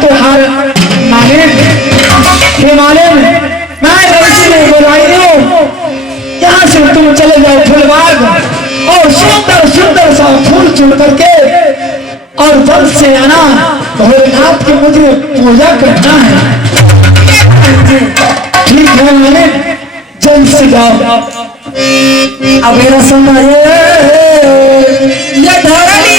तो हार मालिक हे मालिक, मैं लड़की नहीं बुलाई हूँ, यहाँ से तुम चले जाओ फूलबाग और सुंदर सुंदर सा फूल चुन करके और जल्द से आना, भोलेनाथ की मुझे पूजा करना है। ठीक है मालिक, जल्द से जाओ। अब मेरा समय ये धरनी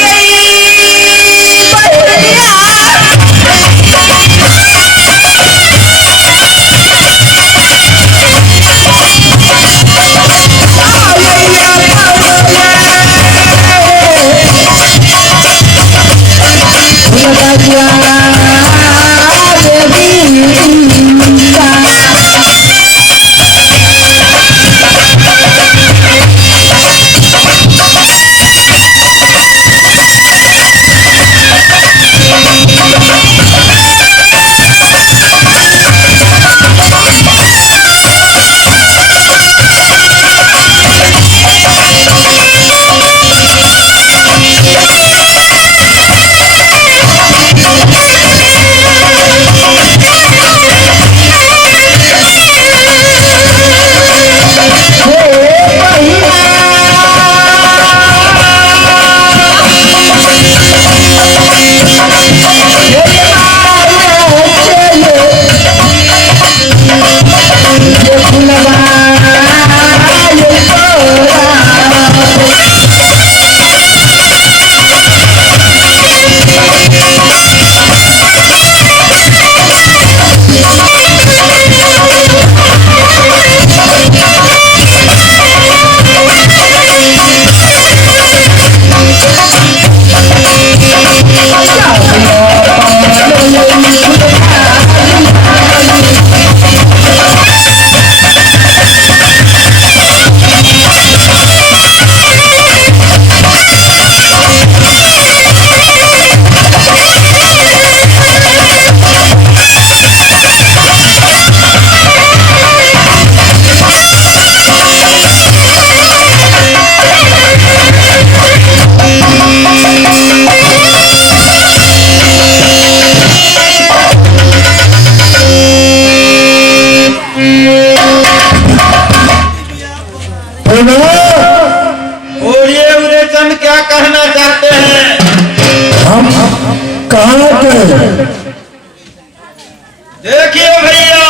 देखिए भैया,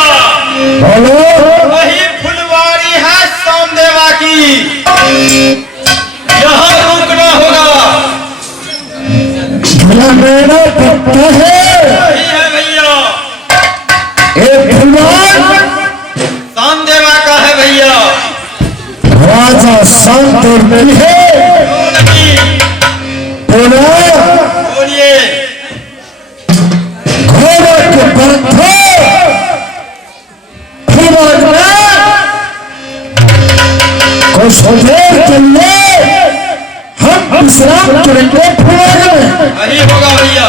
वही फुलवारी है सोमदेवा की, यहाँ रुकना होगा। वही है भैया, सोमदेवा का है भैया, राजा शांत है। बोलिए कुछ देर के लिए हम विश्राम करेंगे। वही होगा भैया।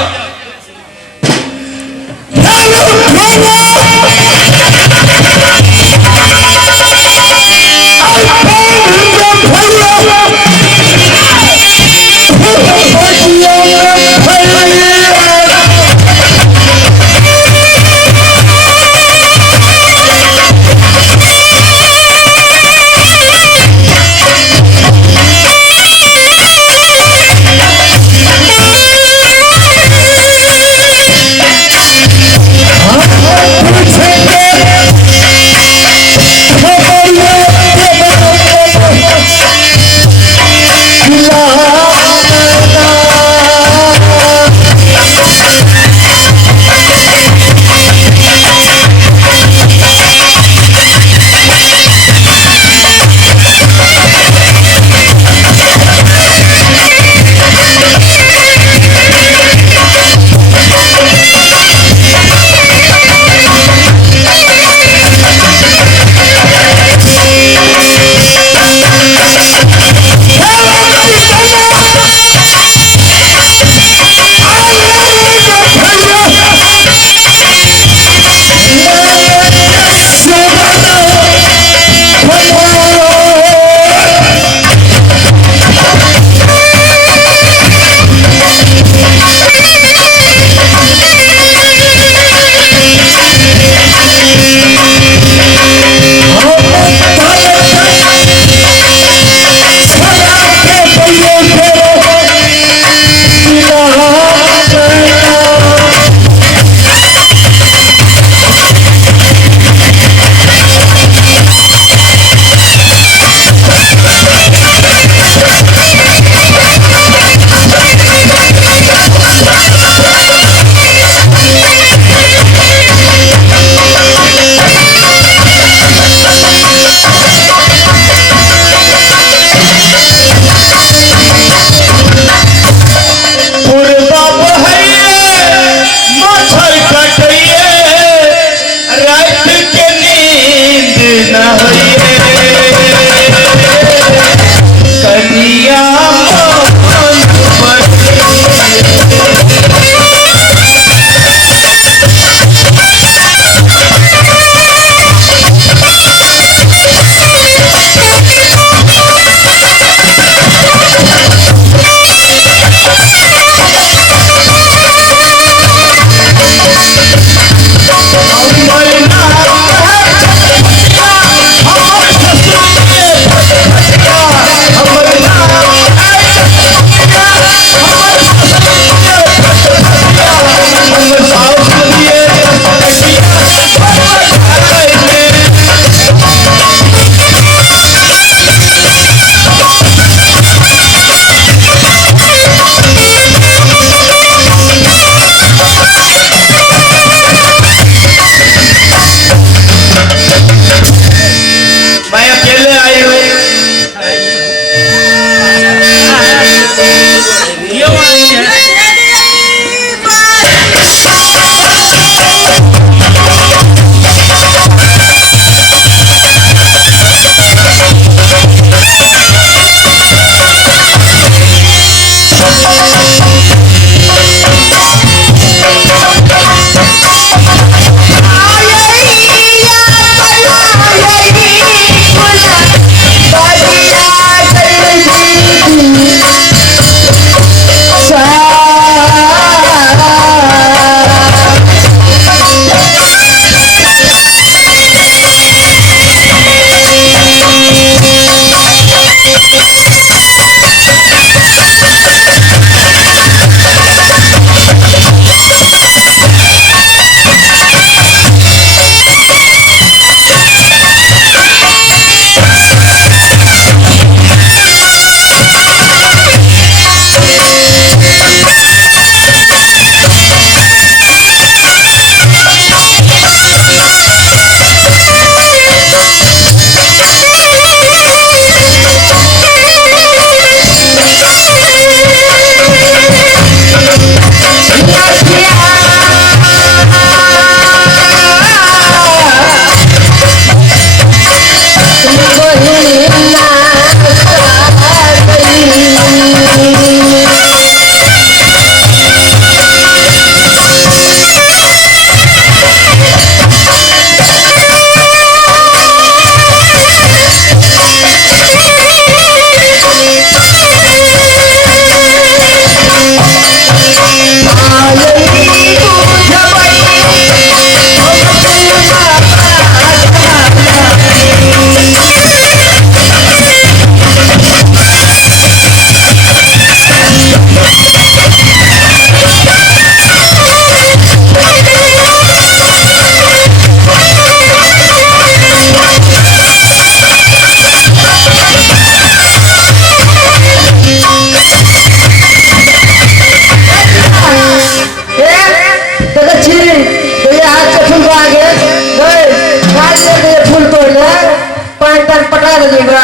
पटा दीजिएगा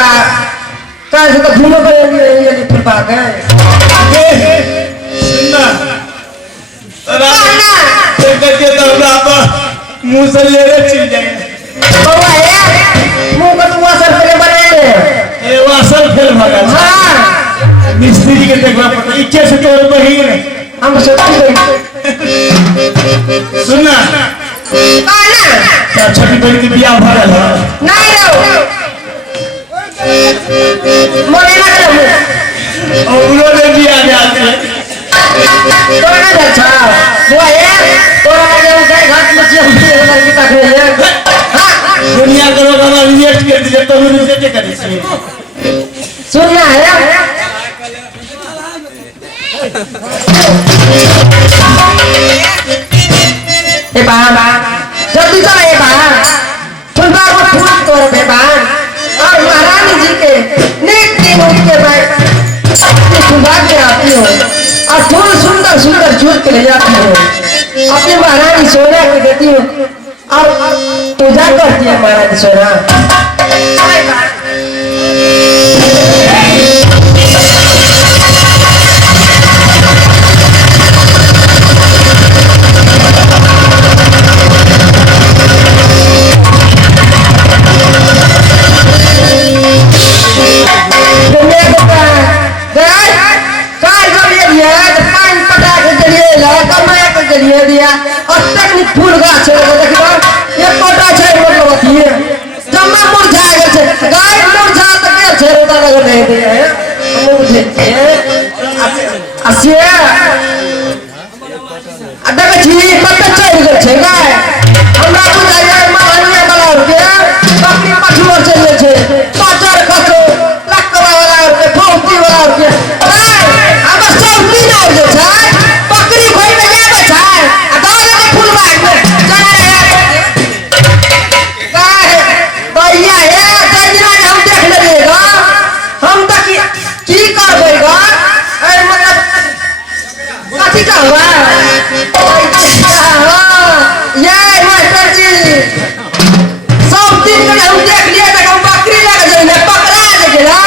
कैसे तो घूमो करेंगे ये फुल पाक है सुनना करके तो हम मुंह से ले रहे चिल जाएंगे बाबा है मुंह का तुम असर पे बनाए ये वो असल फिल्म होगा हाँ मिस्त्री के देखना पड़ता इच्छे से तोड़ बहिन हम सोचते हैं सुनना क्या छोटी बहन की बियाह भरल है नहीं रहो मोरे ना करो और उन्होंने बियाह डाल दिया तो ना अच्छा वो है तोरा के उसे घाट में चल के लड़की तक है दुनिया करो का रिएक्ट कर दिया तो उन्होंने क्या करे सुनना है ए बाबा जल्दी चलो ए बाबा फुलबा को फूल तोड़ दे बाबा और महारानी जी के नेक दिनों के बाद अपनी फुलबा के आती हो और फूल सुंदर सुंदर झूठ के ले जाती हो अपनी महारानी सोना के देती हो और पूजा करती है महारानी सोना फूल गाछ देखो एक कोटा छै मतलब अथी जम्मा मुरझा गेल छै गाय मुरझा त के छै रोटा लग नहीं दे है हम बुझे असे अडक छी पत्ता चढ़ गेल छै गाय हमरा बुझाय महानिया वाला के बकरी पठुआ चले छै पाचर खसो लकवा वाला के फौती वाला के अब सौती ना हो छै बकरी खोई में जाबे छै आ गाय के फूल बाग में चला रे गाय भैया हे जजना हम देख लेगा हम तक की करबे गा ए मतलब कथी कहवा ये मास्टर जी सब दिन में हम देख लिए तक हम बकरी लग जाए पकड़ा दे गेला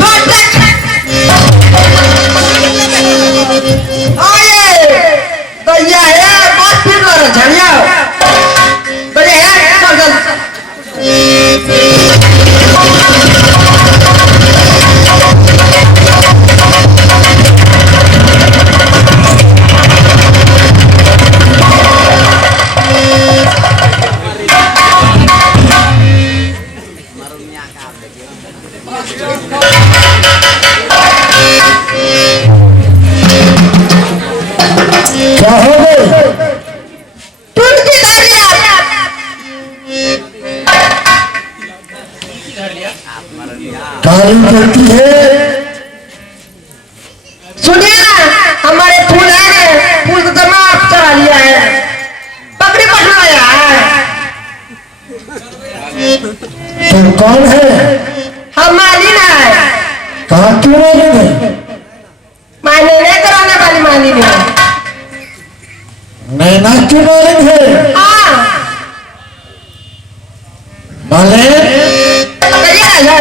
छोटे आए भैया हे बात फिर लड़ झड़िया बड़े है चल क्या हो गई टुनकी धरिया काली करती है सुनिए हमारे फूल है फूल तो दमाग चढ़ा लिया है बकरी पठवाया है तुम कौन है हम मालिन है कहाँ क्यों नहीं है माने नहीं कराने वाली मालिन है नैना क्यों मालूम है हाँ माले कहिए ना